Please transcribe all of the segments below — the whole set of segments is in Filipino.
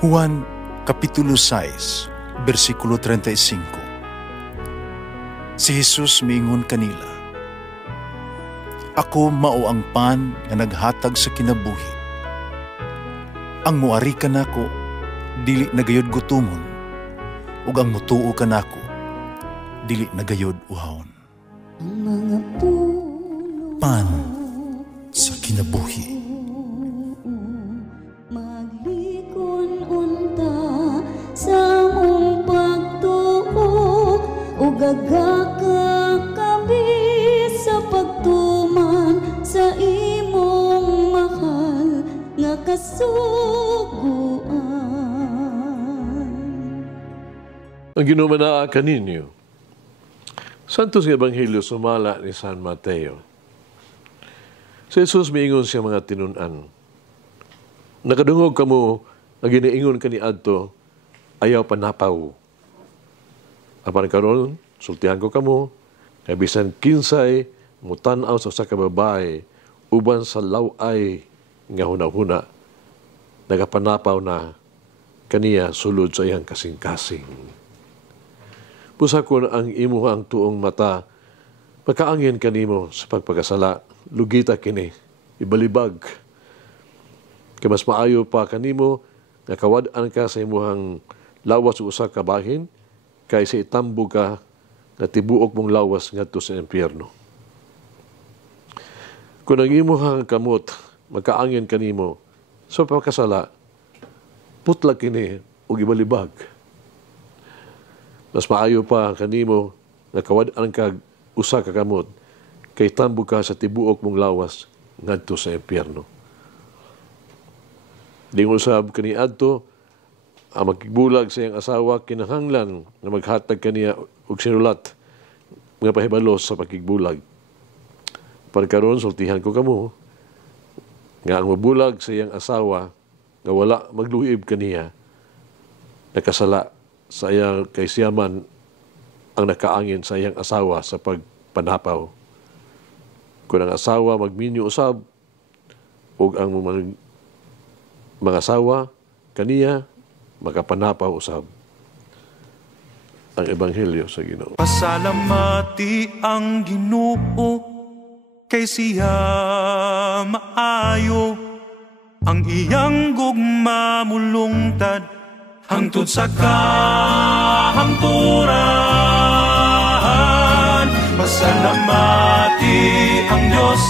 Juan Kapitulo 6, versikulo 35. Si Jesus miingon kanila, "Ako mao ang pan nga naghatag sa kinabuhi. Ang muari kanako dili nagayod gutumon, ug ang mutuo kanako dili nagayod uhawon." Ang mga puno Pan sa kinabuhi. maglikon unta sa mong pagtuo ug gagaka kami sa pagtuman sa imong mahal nga kasuguan. Ang ginumanaa kaninyo, Santos nga Ebanghelyo sumala ni San Mateo. Si Jesus miingon siya mga tinunan. Nakadungog kamo nga giniingon kaniadto ayaw panapaw. Apan karon sultihan ko kamo kay bisan kinsay mutan-aw sa usa ka babae uban sa laway nga hunahuna nagapanapaw na kaniya sulod sa iyang kasing-kasing. Pusakon ang imuhang tuong mata, pagkaangin kanimo sa pagpagkasala, lugita kini, ibalibag. Kaya mas maayo pa kanimo, nga kawad-an ka sa imuhang lawas o usa ka bahin, kaysa itambo ka na tibuok mong lawas ngadto sa impyerno. Kung ang imuhang kamot, magkaangin kanimo, sa pagkasala, putla kini o ibalibag. Mas maayo pa kanimo nga kawad-an ka usa ka kamot kay tambo ka sa tibuok mong lawas ngadto sa impyerno. Dingon usab kaniadto ang magbulag sa iyang asawa kinahanglan nga maghatag kaniya og sinulat nga pahibalos sa pagkigbulag. Pagkaron sultihan ko kamo nga ang mabulag sa iyang asawa nga wala magluhib kaniya nakasala sa iyang kaysiyaman ang nakaangin sa iyang asawa sa pagpanapaw. Kung ang asawa magminyo usab o ang mga asawa kaniya makapanapaw usab. Ang Ebanghelyo sa Ginoo. Pasalamati ang Ginoo kay siya maayo, ang iyang gugma mulungtad hangtod sa kahangturan. Pasalamati ang Diyos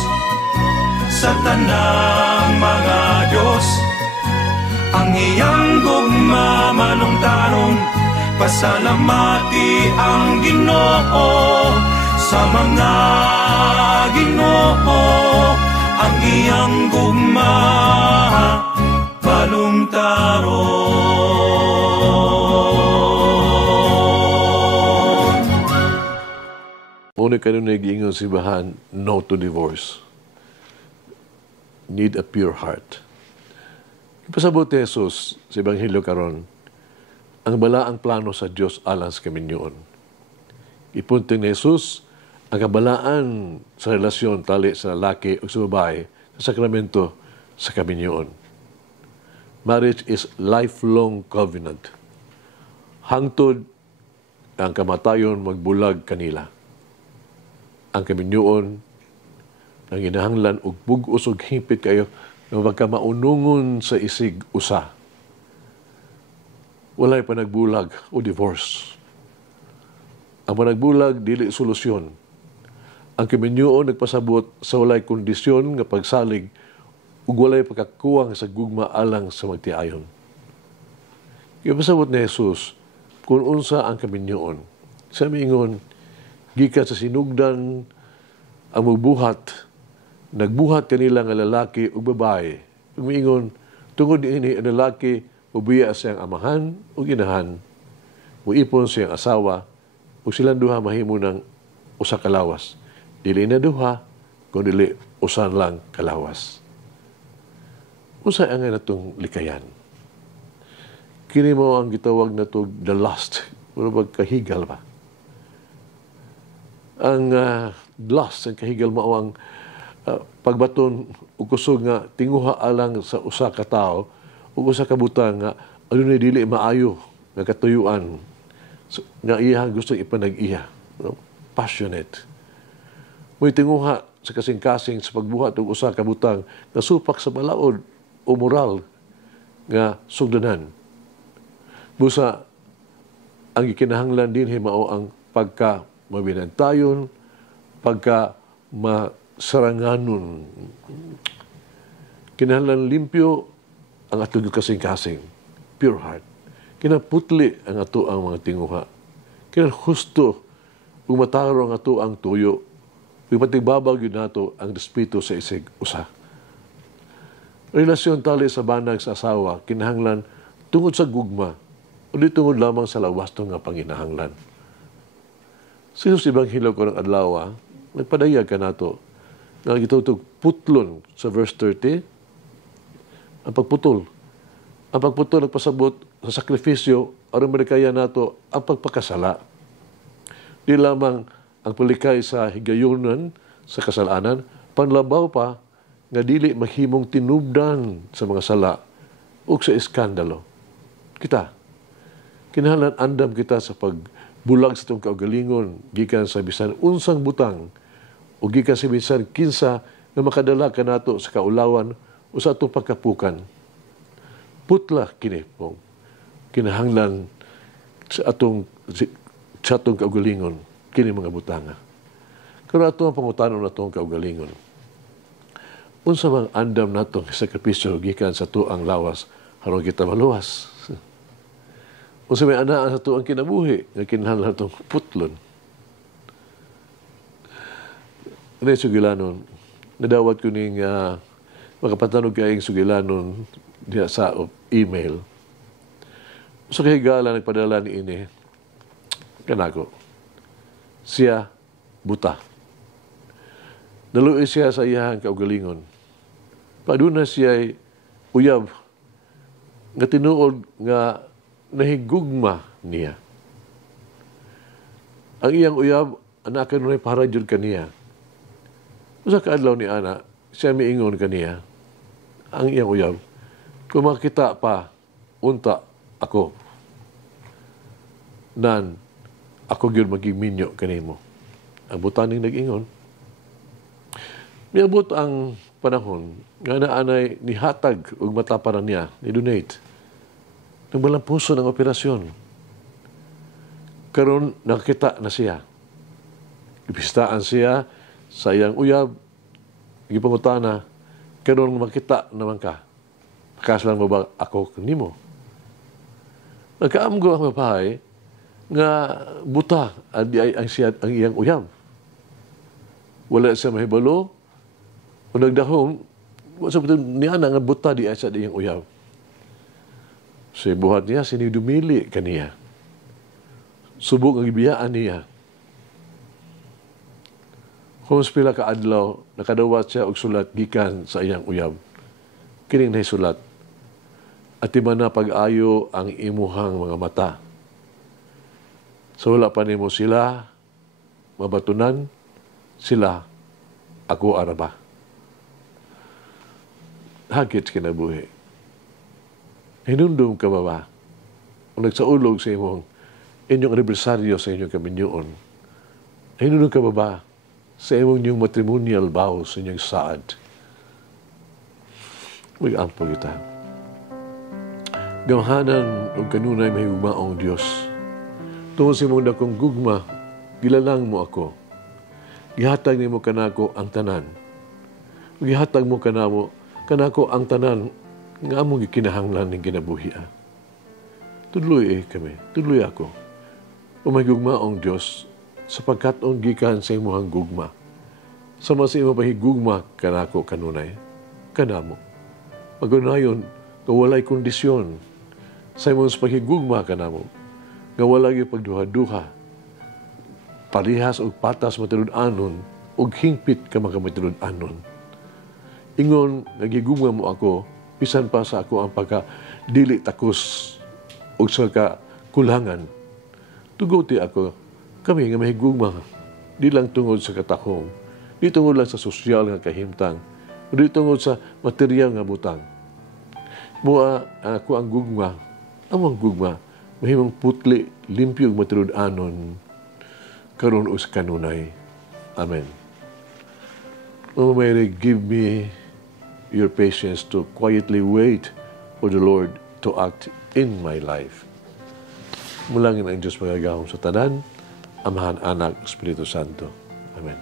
sa tanang mga Diyos, ang iyang gugma malungtaron. Pasalamati ang Ginoo sa mga Ginoo, ang iyang gugma malungtaron. Muna kayo nag-iingon si Bahan, no to divorce. Need a pure heart. Ipasabot ni Jesus sa Ebanghelyo karon, ang balaang plano sa Diyos alang sa kaminyoon. Ipunting ni Jesus ang kabalaan sa relasyon tali sa lalaki o sa babae sa sakramento sa kaminyoon. Marriage is lifelong covenant. Hangtod ang kamatayon magbulag kanila. Ang kaminyoon ang ginahanglan og bug-os og hipit kayo nga magkamaunungon sa isig usa. Walay pa nagbulag o divorce. Ang panagbulag dili solusyon. Ang kaminyoon nagpasabot sa walay kondisyon nga pagsalig ug walay pagkakuwang sa gugma alang sa magtiayon. Kaya pasabot ni Jesus kung unsa ang kaminyoon. Sa miingon, gikan sa sinugdan ang magbuhat, nagbuhat kanila nga lalaki ug babae. Ug miingon, tungod ini ang lalaki ubiya siyang amahan ug inahan, muipon siyang asawa ug silang duha mahimo ng usa ka lawas. Dili na duha, kundi usan lang kalawas. Usa ang natong likayan. Kini mo ang gitawag na to the lust. Pero kahigal ba? Ang lust, ang kahigal mo ang pagbaton o kusog nga tinguha alang sa usa ka tao o usa ka butang nga adunay dili maayo nga katuyuan nga iya gusto ipanag-iya. No? Passionate. May tinguha sa kasing-kasing sa pagbuhat og usa ka butang nga supak sa balaod o moral nga sugdanan. Busa ang ikinahanglan dinhi mao ang pagka mabinantayon, pagka masaranganon. Kinahanglan limpyo ang atong kasing-kasing, pure heart. Kinaputli ang ato ang mga tinguha. Kinahanglan husto ug mataro ang ato ang tuyo. Ug patigbabaw gyud nato ang respeto sa isig usa. Relasyon tali sa banag sa asawa kinahanglan tungod sa gugma o di tungod lamang sa lawasto nga panginahanglan. Sa Ebanghelyo ko ng adlaw, nagpadayag ka nato nga gitutog putlon sa verse 30, ang pagputol. Ang pagputol nagpasabot sa sakripisyo aron madikaya nato ang pagpakasala. Di lamang ang palikay sa higayonan sa kasalanan, panlabaw pa nga dili mahimong tinubdan sa mga sala o sa iskandalo. Kita, kinahanglan andam kita sa pagbulag sa itong kaugalingon, gikan sa bisan unsang butang, o gikan sa bisan kinsa na makadala ka nato sa kaulawan o sa itong pagkapukan. Putla kini pong kinahanglan sa atong kaugalingon, kini mga butanga. Kaya ato ang pangutanon na itong kaugalingon. Unsa mang andam natong sakripisyo gikan sa tuang lawas aron kita maluwas. Unsa may anaa sa tuang kinabuhi nga kinahanglan natong putlon. Ano sugilanon? Nadawat ko ning makapatanog kayong sugilanon diya sa email. Sa kahigala nagpadala ni ini kanako. Siya buta. Naluoy siya sa iyahang kaugalingon. Paduna siya uyab nga tinuod nga nahigugma niya. Ang iyang uyab, anak kanunay para jud kaniya. Usa ka adlaw ni ana, siya miingon kaniya. Ang iyang uyab, kung makita pa, unta ako. Nan, ako gyud maging minyo kanimo. Ang butaning nag-ingon. Miabot ang panahon nga naanay nihatag ug mata para niya, ni-donate. Nagbalang puso ng operasyon. Karon nakita na siya. Ibistaan siya sa iyang uyab, gipangutana, karon makita naman ka. Kaslang mo ba ako kanimo? Nagkaamgo ang babae nga buta ang iyang uyab. Wala siya mahibalo o nagdahong niya na nga buta di sa iyang uyab. Sa buhat niya, sinidumili kaniya. Subok ang ibiyaan niya. Kung pila ka adlaw, nakadawat siya og sulat gikan sa iyang uyab. Kining nahisulat. At iba na pag-ayo ang imuhang mga mata. Sa wala pa nimo sila, mabatunan, sila, ako araba. Hagit kinabuhi. Hinundom ka ba? Kung nagsaulog sa inyong anibersaryo sa inyong kaminyoon, hinundom ka ba sa inyong matrimonial vow sa inyong saad? Mag-ampo kita. Gamhanan o kanunay may umaong Diyos. Tungkol sa imong dakong gugma, gilalang mo ako. Gihatag nimo kanako ang tanan. Gihatag mo kanako ang tanan nga among gikinahanglan ning kinabuhi. Tudloy kami, tudloy ako. Umay gugmaong Diyos, sapagkat ang gikan sa imong gugma. Sama sa imong pahigugma kanako kanunay, kanamo. Pagunayon, nga walay kondisyon sa imong pahigugma kanamo, nga walay pagduha-duha, parihas og patas matulud-anon, og hingpit ka makamatulud-anon. Ingon, nagigugma mo ako, bisan pa sa ako ang pagka-dili takos o sa kakulangan. Tuguti ako, kami nga mahigugma, di lang tungod sa katahong, di tungod lang sa sosyal nga kahimtang, di tungod sa material nga butang. Mua ako ang gugma, Amang gugma, mahimong putli, limpyo ug matilud-anon, karon us kanunay. Amen. O Mary, give me your patience to quietly wait for the Lord to act in my life. Mulangin ang Diyos magagahom sa tanan, Amahan, Anak, Espiritu Santo. Amen.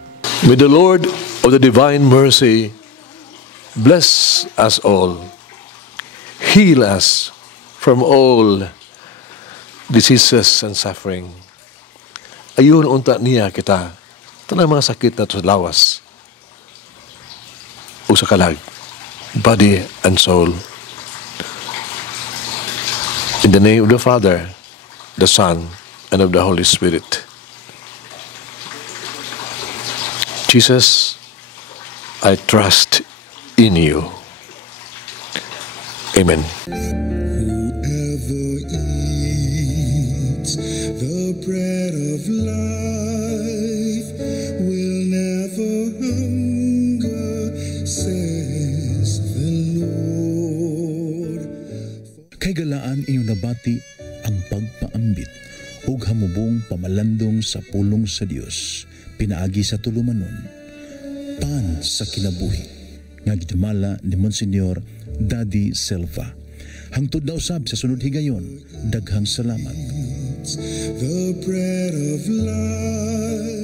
May the Lord of the divine mercy bless us all, heal us from all diseases and suffering. Ayun unta niya kita, tanang mga sakit na sa lawas o sa kalag, body and soul. In the name of the Father, the Son, and of the Holy Spirit. Jesus, I trust in you. Amen. Whoever eats the bread of life will never hunger, says the Lord. Kay galaan inyong nabati ang pagpaambit ug hamubong pamalandong sa pulong sa Dios pinaagi sa tulumanon, pan sa kinabuhi nga gidumala ni Monsignor Daddy Silva. Hangtod na usab sa sunod higayon, daghang salamat. The bread of life